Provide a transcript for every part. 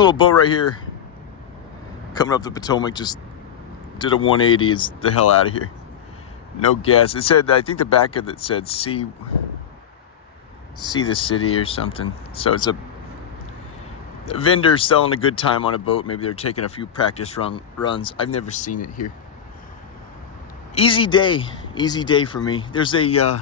little boat right here coming up the Potomac just did a 180. It's the hell out of here. No gas. It said, I think the back of it said see the city or something. So it's a vendor selling a good time on a boat. Maybe they're taking a few practice runs. I've never seen it here. Easy day for me. There's a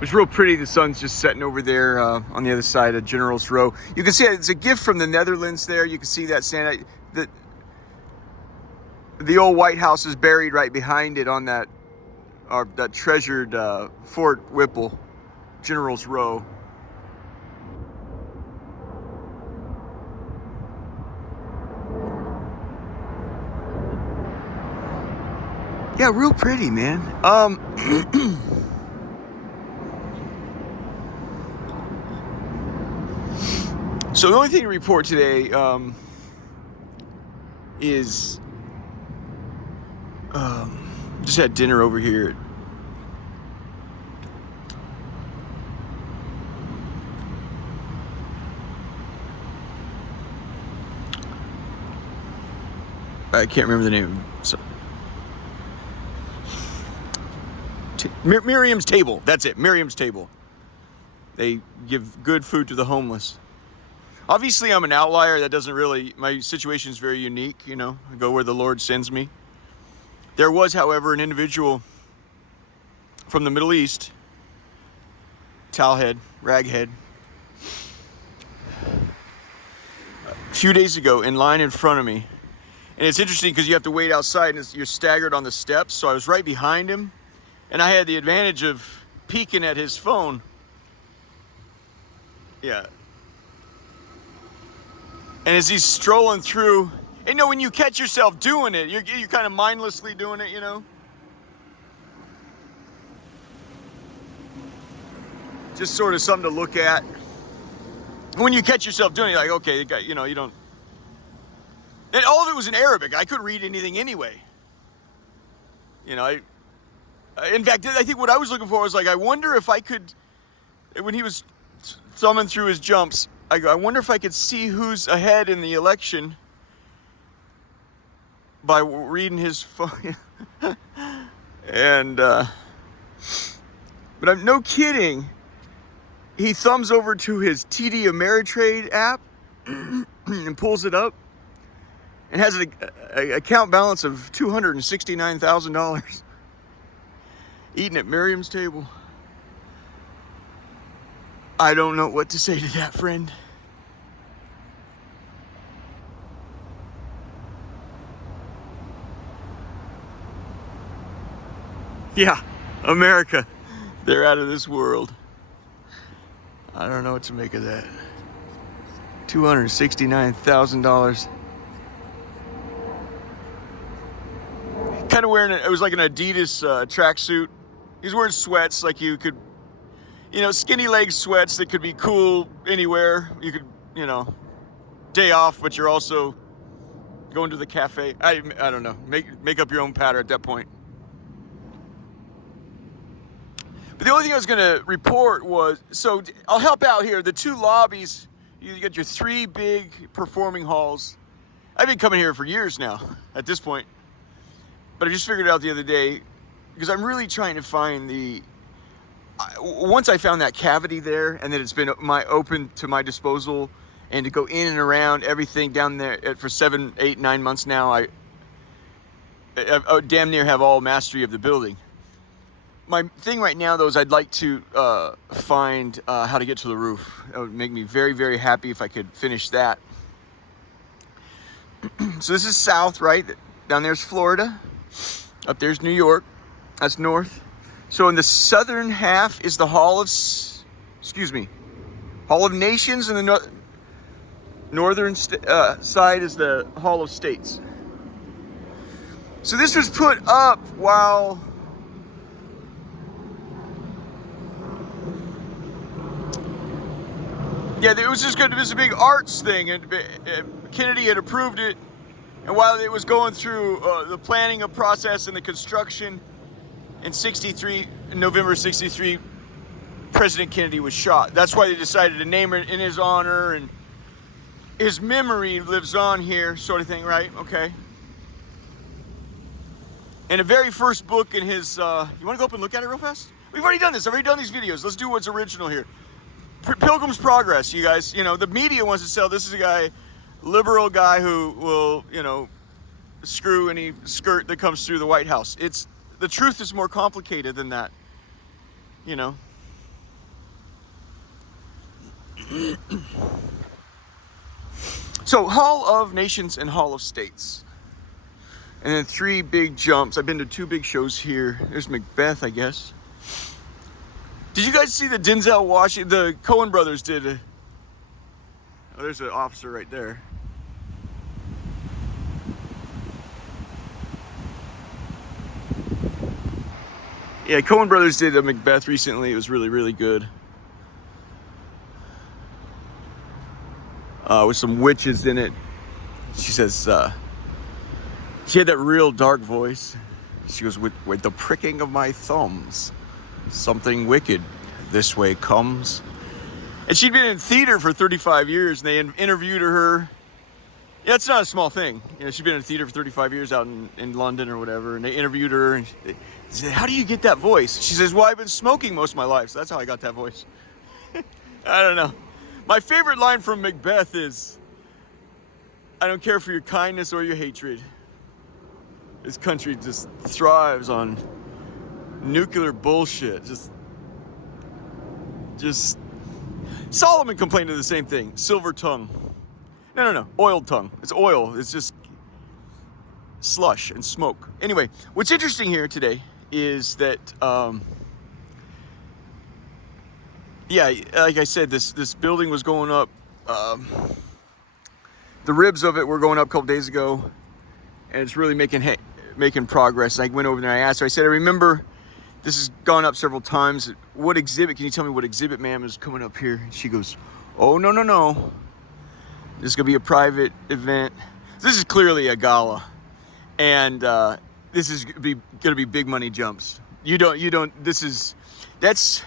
it's real pretty. The sun's just setting over there on the other side of General's Row. You can see it's a gift from the Netherlands there. You can see that Santa, the old White House is buried right behind it on that treasured Fort Whipple, General's Row. Yeah, real pretty, man. So the only thing to report today is just had dinner over here. I can't remember the name. So, Miriam's Table. That's it. Miriam's Table. They give good food to the homeless. Obviously, I'm an outlier. That doesn't really, my situation is very unique, you know. I go where the Lord sends me. There was, however, an individual from the Middle East, towelhead, raghead, a few days ago in line in front of me. And it's interesting because you have to wait outside and you're staggered on the steps. So I was right behind him and I had the advantage of peeking at his phone. Yeah. And as he's strolling through, and you know, when you catch yourself doing it, you're kind of mindlessly doing it, you know. Just sort of something to look at. When you catch yourself doing it, you're like, okay, you know, you don't. And all of it was in Arabic. I couldn't read anything anyway. You know, in fact, I think what I was looking for was like, I wonder if I could, when he was thumbing through his jumps, I wonder if I could see who's ahead in the election by reading his phone. And, but I'm no kidding. He thumbs over to his TD Ameritrade app and pulls it up and has an account balance of $269,000. Eating at Miriam's Table. I don't know what to say to that, friend. Yeah, America. They're out of this world. I don't know what to make of that. $269,000. Kind of wearing it was like an Adidas tracksuit. He's wearing sweats like you could, you know, skinny leg sweats that could be cool anywhere. You could, you know, day off, but you're also going to the cafe. I don't know. Make up your own pattern at that point. But the only thing I was going to report was, so I'll help out here. The two lobbies, you get your three big performing halls. I've been coming here for years now at this point. But I just figured it out the other day because I'm really trying to find once I found that cavity there and that it's been open to my disposal and to go in and around everything down there for 7, 8, 9 months now, I damn near have all mastery of the building. My thing right now, though, is I'd like to find how to get to the roof. That would make me very, very happy if I could finish that. So this is south, right? Down there's Florida. Up there's New York. That's north. So in the southern half is the Hall of Nations, and the northern side is the Hall of States. So this was put up while it was just good. It was a big arts thing, and Kennedy had approved it. And while it was going through the planning of process and the construction, in 63, in November 63, President Kennedy was shot. That's why they decided to name it in his honor, and his memory lives on here, sort of thing, right? Okay. And the very first book in his, you want to go up and look at it real fast? We've already done this. I've already done these videos. Let's do what's original here. Pilgrim's Progress, you guys. You know, the media wants to sell. This is a guy, liberal guy who will, you know, screw any skirt that comes through the White House. The truth is more complicated than that, you know. So, Hall of Nations and Hall of States. And then 3 big jumps. I've been to 2 big shows here. There's Macbeth, I guess. Did you guys see the Denzel Washington? The Coen brothers did. Oh, there's an officer right there. Yeah, Coen brothers did a Macbeth recently. It was really, really good. With some witches in it. She says, she had that real dark voice. She goes, with the pricking of my thumbs, something wicked this way comes. And she'd been in theater for 35 years, and they interviewed her. Yeah, it's not a small thing. You know, she'd been in theater for 35 years out in London or whatever, and they interviewed her, and they said, how do you get that voice? She says, well, I've been smoking most of my life, so that's how I got that voice. I don't know. My favorite line from Macbeth is, I don't care for your kindness or your hatred. This country just thrives on nuclear bullshit. Just Solomon complained of the same thing. Silver tongue. No. Oiled tongue. It's oil. It's just slush and smoke. Anyway, what's interesting here today is that, yeah, like I said, this building was going up. The ribs of it were going up a couple days ago, and it's really making progress. I went over there and I asked her, I said, I remember this has gone up several times. What exhibit, can you tell me what exhibit, ma'am, is coming up here? And she goes, oh, no. This is gonna be a private event. This is clearly a gala. And this is gonna be big money jumps. That's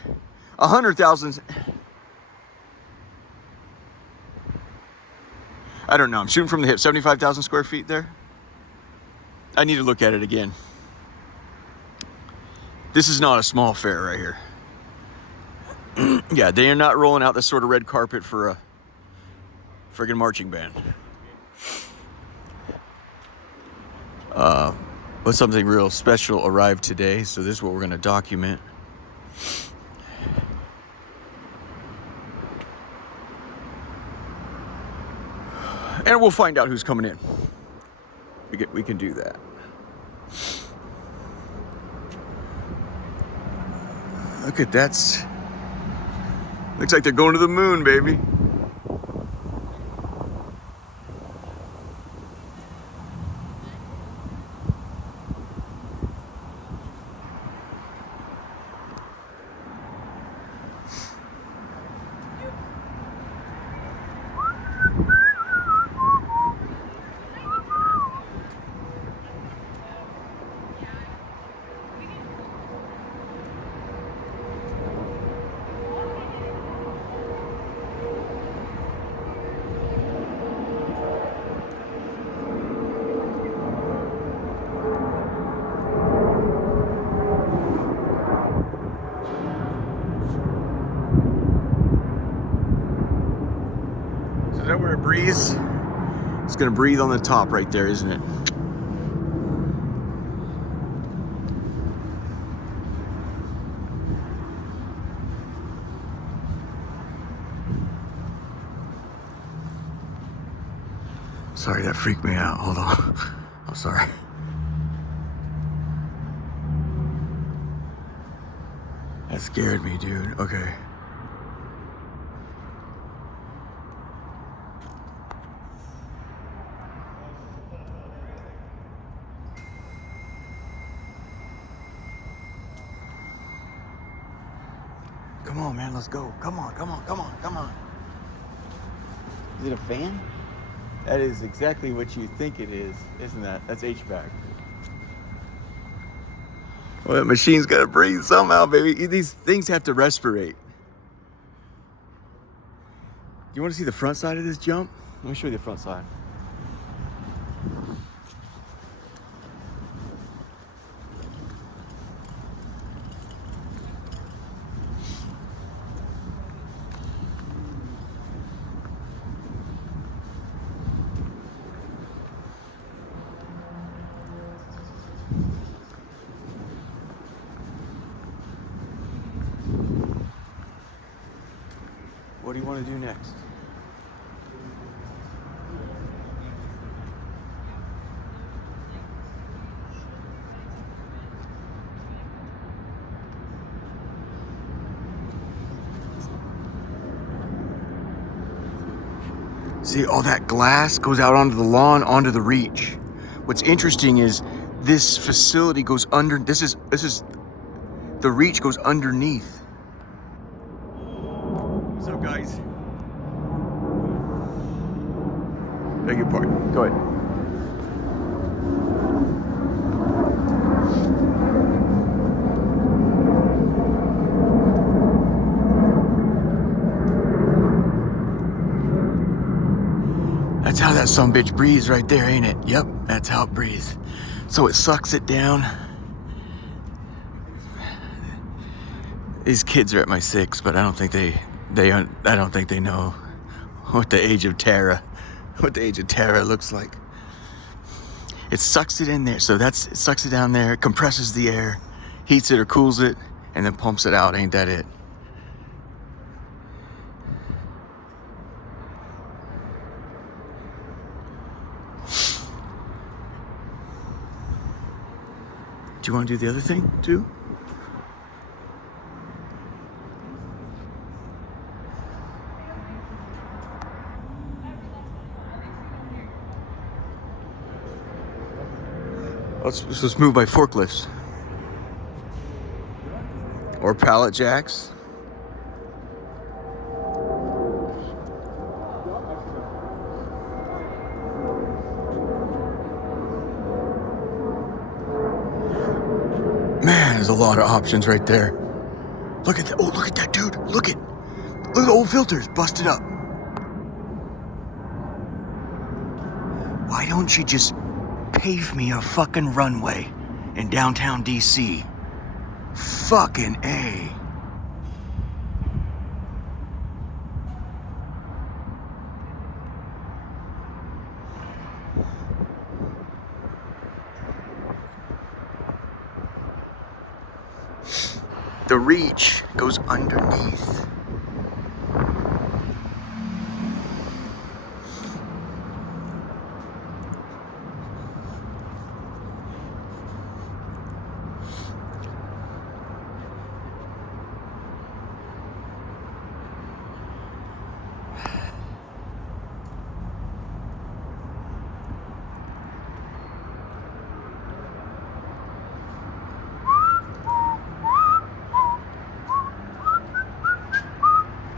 100,000. I don't know, I'm shooting from the hip, 75,000 square feet there. I need to look at it again. This is not a small fair right here. Yeah, they are not rolling out this sort of red carpet for a friggin' marching band. But something real special arrived today, so this is what we're gonna document. And we'll find out who's coming in. We can do that. Look at that. Looks like they're going to the moon, baby. Is that where it breathes? It's gonna breathe on the top right there, isn't it? Sorry, that freaked me out. Hold on. I'm sorry. That scared me, dude. Okay. Come on, man, let's go. Come on. Is it a fan? That is exactly what you think it is, isn't that? That's HVAC. Well, that machine's got to breathe somehow, baby. These things have to respirate. Do you want to see the front side of this jump? Let me show you the front side. What do you want to do next? See, all that glass goes out onto the lawn, onto the reach. What's interesting is this facility goes under, this is, the reach goes underneath. What's up, guys? Beg your pardon. Go ahead. That's how that sumbitch breathes right there, ain't it? Yep, that's how it breathes. So it sucks it down. These kids are at my 6, but I don't think I don't think they know what the age of Terra looks like. It sucks it in there, so it sucks it down there, compresses the air, heats it or cools it, and then pumps it out. Ain't that it? Do you want to do the other thing too? Let's move by forklifts or pallet jacks. Man, there's a lot of options right there. Look at that! Oh, look at that, dude! Look at the old filters busted up. Why don't you just pave me a fucking runway in downtown DC? Fucking A. The reach goes underneath.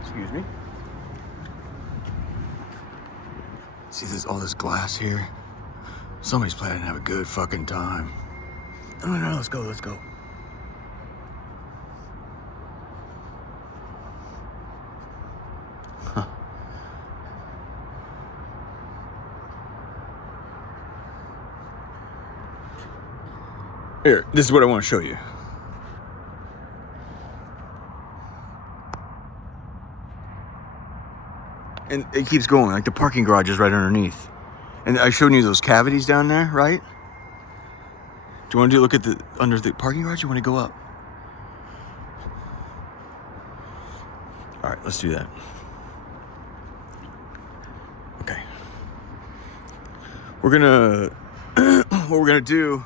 Excuse me. See, there's all this glass here. Somebody's planning to have a good fucking time. No, let's go. Huh. Here, this is what I want to show you. And it keeps going, like the parking garage is right underneath. And I showed you those cavities down there, right? Do you want to look at under the parking garage, or you want to go up? All right, let's do that. Okay. We're gonna, what we're gonna do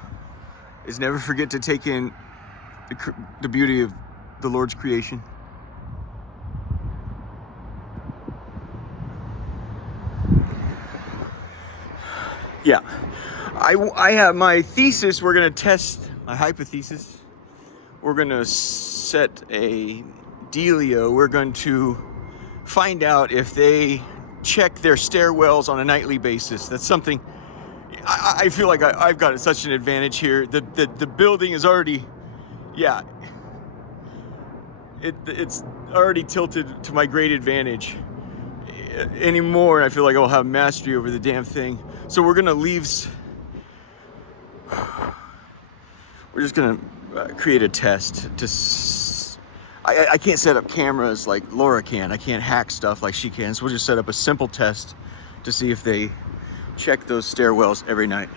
is never forget to take in the beauty of the Lord's creation. Yeah, I have my thesis. We're gonna test my hypothesis. We're gonna set a dealio. We're going to find out if they check their stairwells on a nightly basis. That's something I feel like I've got such an advantage here. The building is already Yeah, it's already tilted to my great advantage anymore. I feel like I'll have mastery over the damn thing. So we're gonna leave. We're just gonna create a test to. I can't set up cameras like Laura can. I can't hack stuff like she can. So we'll just set up a simple test to see if they check those stairwells every night.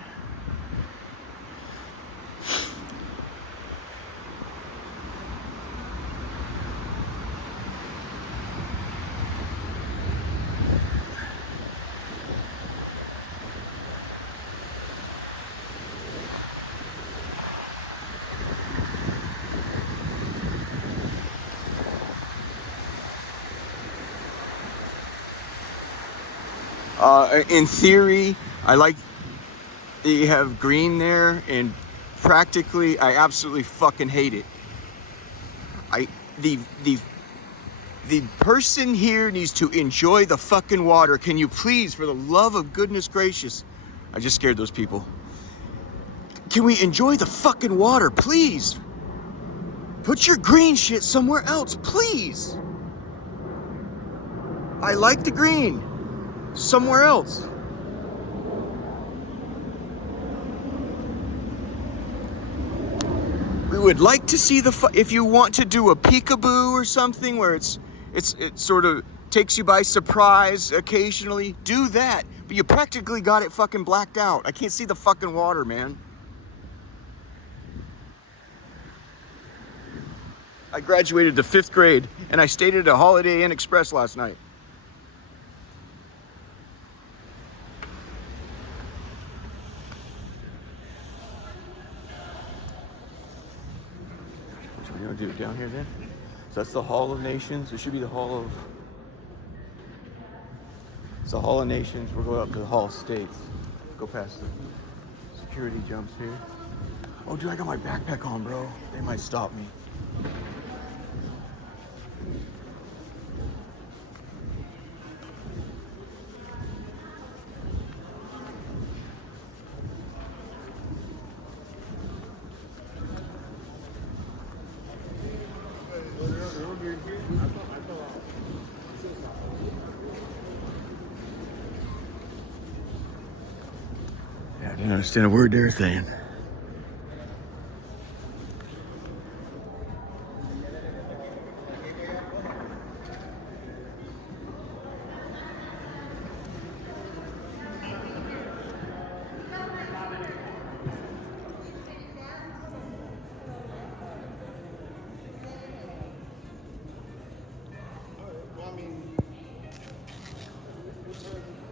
In theory, I like that you have green there, and practically, I absolutely fucking hate it. The person here needs to enjoy the fucking water. Can you please, for the love of goodness gracious, I just scared those people. Can we enjoy the fucking water, please? Put your green shit somewhere else, please. I like the green. Somewhere else. We would like to see if you want to do a peekaboo or something where it sort of takes you by surprise occasionally, do that. But you practically got it fucking blacked out. I can't see the fucking water, man. I graduated to 5th grade and I stayed at a Holiday Inn Express last night. You want to do it down here then? So that's the Hall of Nations. It should be the Hall of... It's the Hall of Nations. We're going up to the Hall of States. Go past the security jumps here. Oh, dude, I got my backpack on, bro. They might stop me. Yeah, I didn't understand a word they were saying.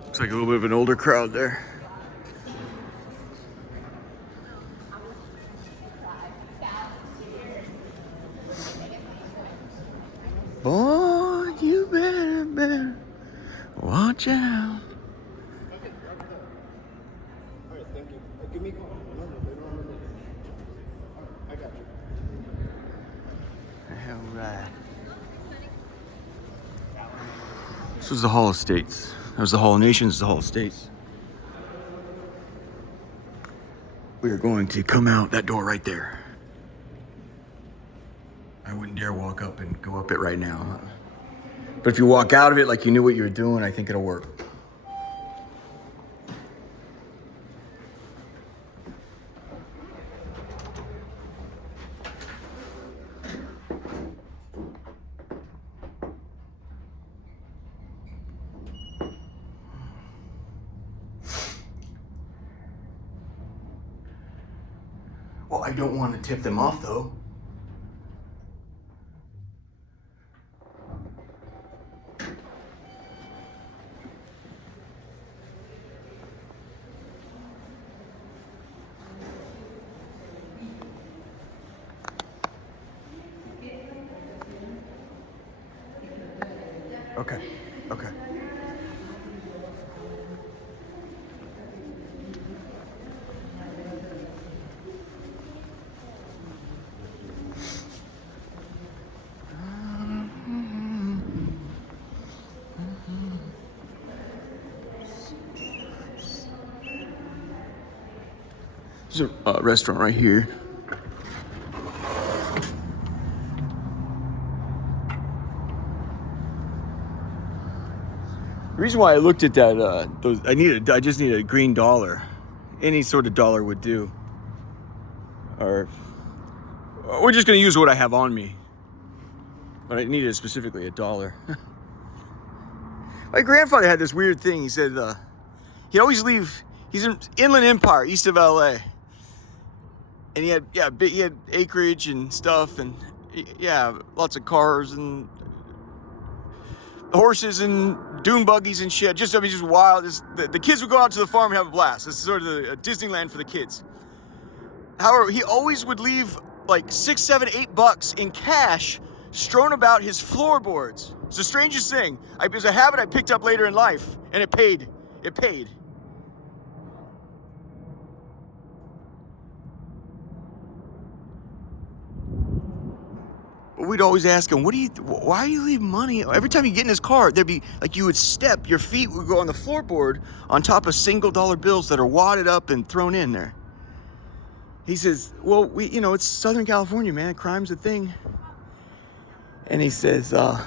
Looks like a little bit of an older crowd there. Boy, you better watch out. Okay. All right, thank you. Give me a call. No, they don't remember. All right, I got you. All right. This was the Hall of States. That was the Hall of Nations, the Hall of States. We are going to come out that door right there. I wouldn't dare walk up and go up it right now. But if you walk out of it like you knew what you were doing, I think it'll work. Well, I don't want to tip them off, though. Okay. There's a restaurant right here. reason why I looked at that, I just needed a green dollar. Any sort of dollar would do. Or we're just gonna use what I have on me. But I needed specifically a dollar. My grandfather had this weird thing. He said he'd always leave. He's in Inland Empire, east of LA, and he had acreage and stuff, and lots of cars and horses and dune buggies and shit. Just wild. The kids would go out to the farm and have a blast. This is sort of a Disneyland for the kids. However, he always would leave like $6, $7, $8 in cash strewn about his floorboards. It's the strangest thing. It was a habit I picked up later in life, and it paid. It paid. We'd always ask him, why are you leaving money? Every time you get in his car, there'd be, like, you would step, your feet would go on the floorboard on top of single dollar bills that are wadded up and thrown in there. He says, well, it's Southern California, man. Crime's a thing. And he says, let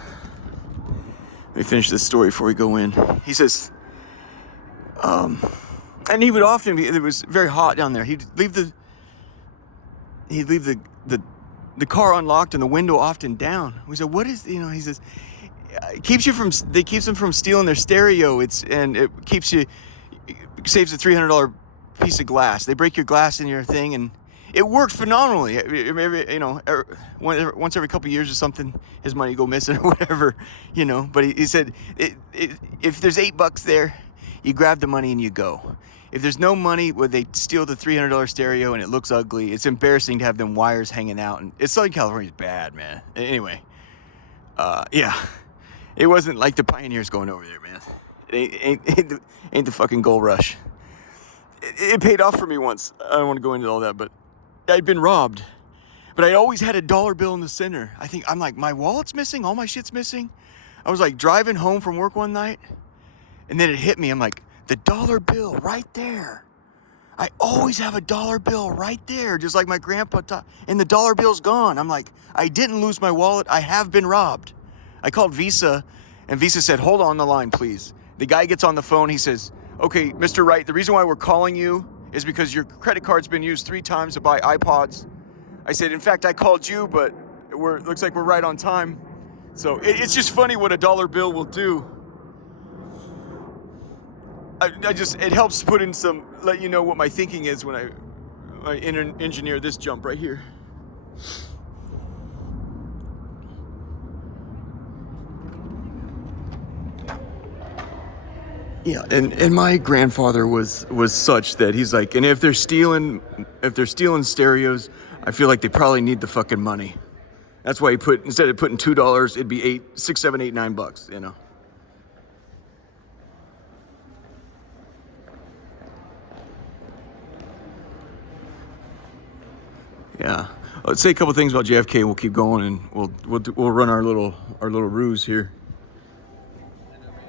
me finish this story before we go in. He says, and he would often be, it was very hot down there. He'd leave the car unlocked and the window often down. We said, what is, he says, it keeps them from stealing their stereo. It saves a $300 piece of glass. They break your glass in your thing, and it worked phenomenally. Once every couple of years or something, his money go missing or whatever, But he said, if there's $8 there, you grab the money and you go. If there's no money, they steal the $300 stereo and it looks ugly. It's embarrassing to have them wires hanging out. And Southern California's bad, man. Anyway, it wasn't like the pioneers going over there, man. It ain't the fucking gold rush. It paid off for me once. I don't want to go into all that, but I'd been robbed. But I always had a dollar bill in the center. I'm like, my wallet's missing, all my shit's missing. I was like driving home from work one night, and then it hit me. I'm like, the dollar bill right there. I always have a dollar bill right there, just like my grandpa taught. And the dollar bill's gone. I'm like, I didn't lose my wallet. I have been robbed. I called Visa, and Visa said, hold on the line, please. The guy gets on the phone. He says, okay, Mr. Wright, the reason why we're calling you is because your credit card's been used 3 times to buy iPods. I said, in fact, I called you, but looks like we're right on time. So it's just funny what a dollar bill will do. It helps put in let you know what my thinking is when I engineer this jump right here. Yeah, and my grandfather was such that he's like, and if they're stealing stereos, I feel like they probably need the fucking money. That's why he instead of putting $2, it'd be $6, $7, $8, $9, Yeah, let's say a couple things about JFK. And we'll keep going, and we'll run our little ruse here.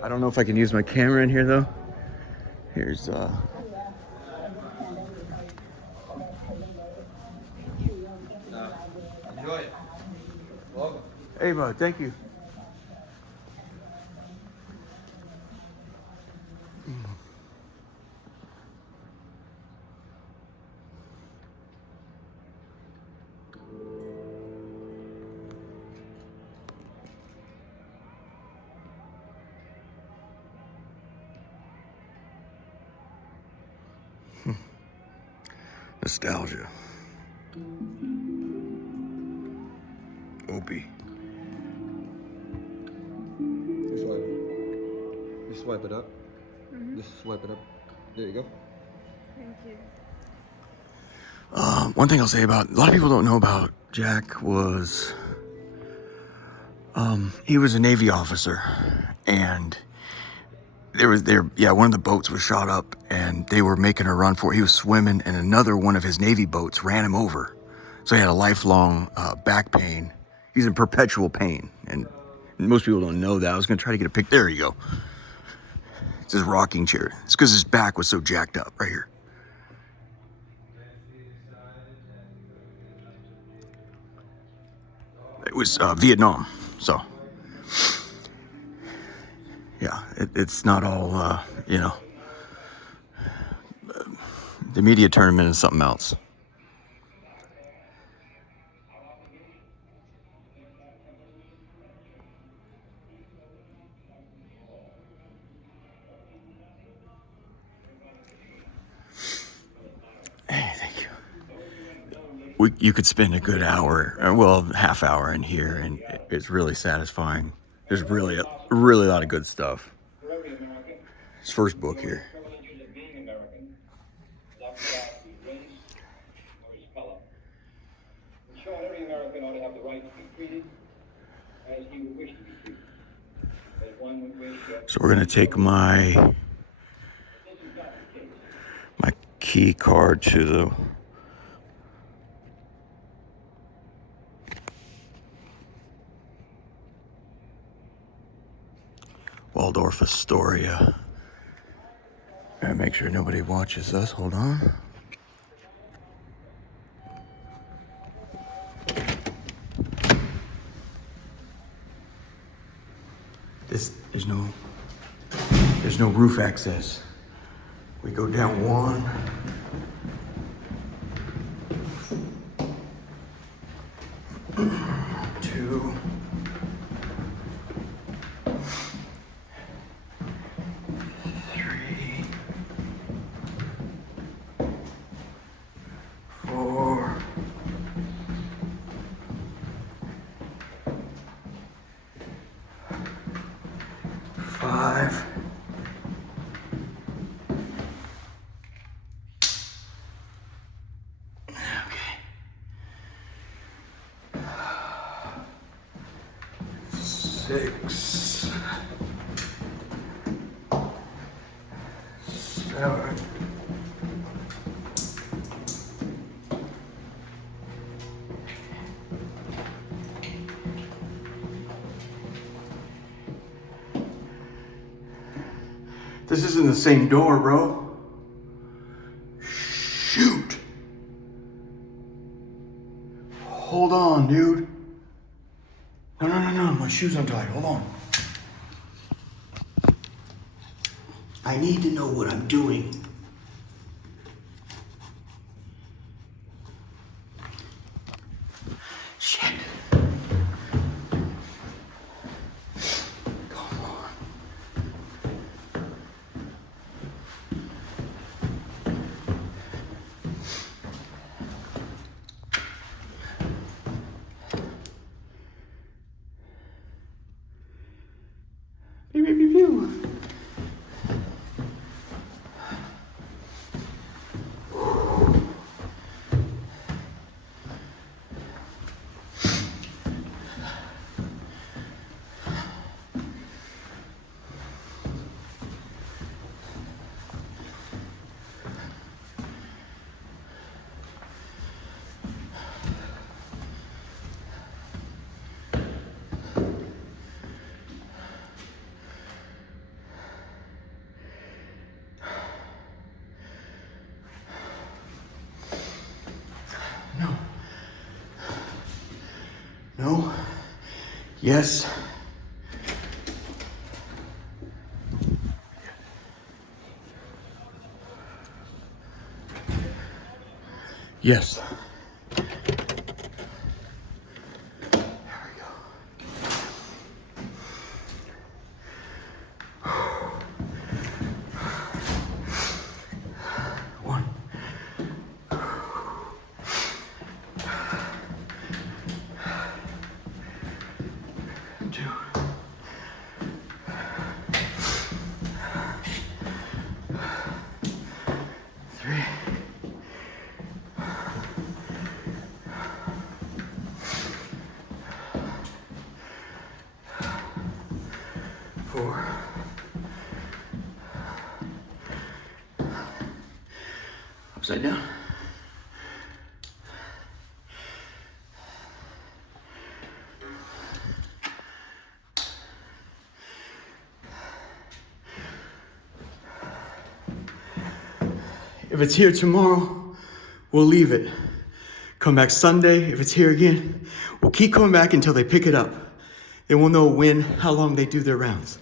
I don't know if I can use my camera in here though. Here's Enjoy it. Welcome. Hey, bud. Thank you. Nostalgia. Opie. Just swipe it up. Just swipe it up. There you go. Thank you. One thing I'll say about, a lot of people don't know about Jack was, he was a Navy officer, and one of the boats was shot up, and they were making a run for it. He was swimming, and another one of his Navy boats ran him over. So he had a lifelong back pain. He's in perpetual pain, and most people don't know that. I was going to try to get a pic. There you go. It's his rocking chair. It's because his back was so jacked up right here. It was Vietnam, so. yeah, it's not all, you know, the media tournament is something else. Hey, thank you. You could spend a good hour, well, half hour in here, and it's really satisfying. There's really a lot of good stuff. His first book here. Every American ought to have the right to be treated as he would wish to be treated. As one would wish. So we're gonna take my key card to the Waldorf Astoria. Gotta make sure nobody watches us. Hold on. There's no roof access. We go down 1. Two. 3. 4. 5. 6. 7. 8. This isn't the same door, bro. Shoot. Hold on, dude. No. My shoe's untied. Hold on. I need to know what I'm doing. Shit. Come on. Pew, pew, pew, pew. No. Yes. Yes. There we go. 1. 2. 3. 4. Upside down. If it's here tomorrow, we'll leave it. Come back Sunday. If it's here again, we'll keep coming back until they pick it up. Then we'll know when, how long they do their rounds.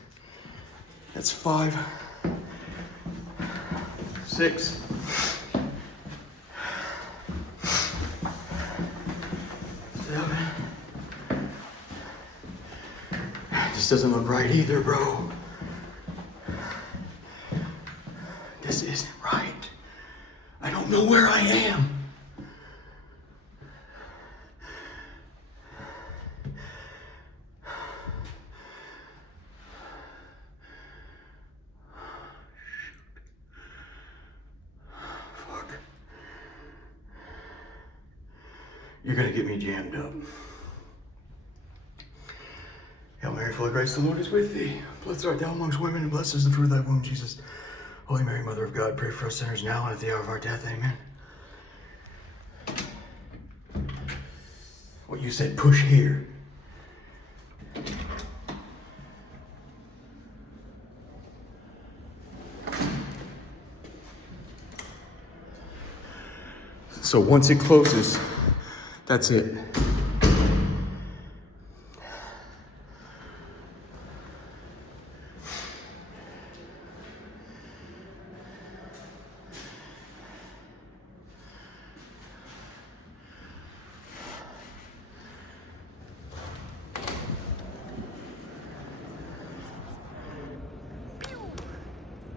That's 5, 6, 7. This doesn't look right either, bro. This isn't right. I don't know where I am. Fuck. You're gonna get me jammed up. Hail Mary, full of grace, the Lord is with thee. Blessed art thou amongst women, and blessed is the fruit of thy womb, Jesus. Holy Mary, Mother of God, pray for us sinners now and at the hour of our death. Amen. What you said, push here. So once it closes, that's it.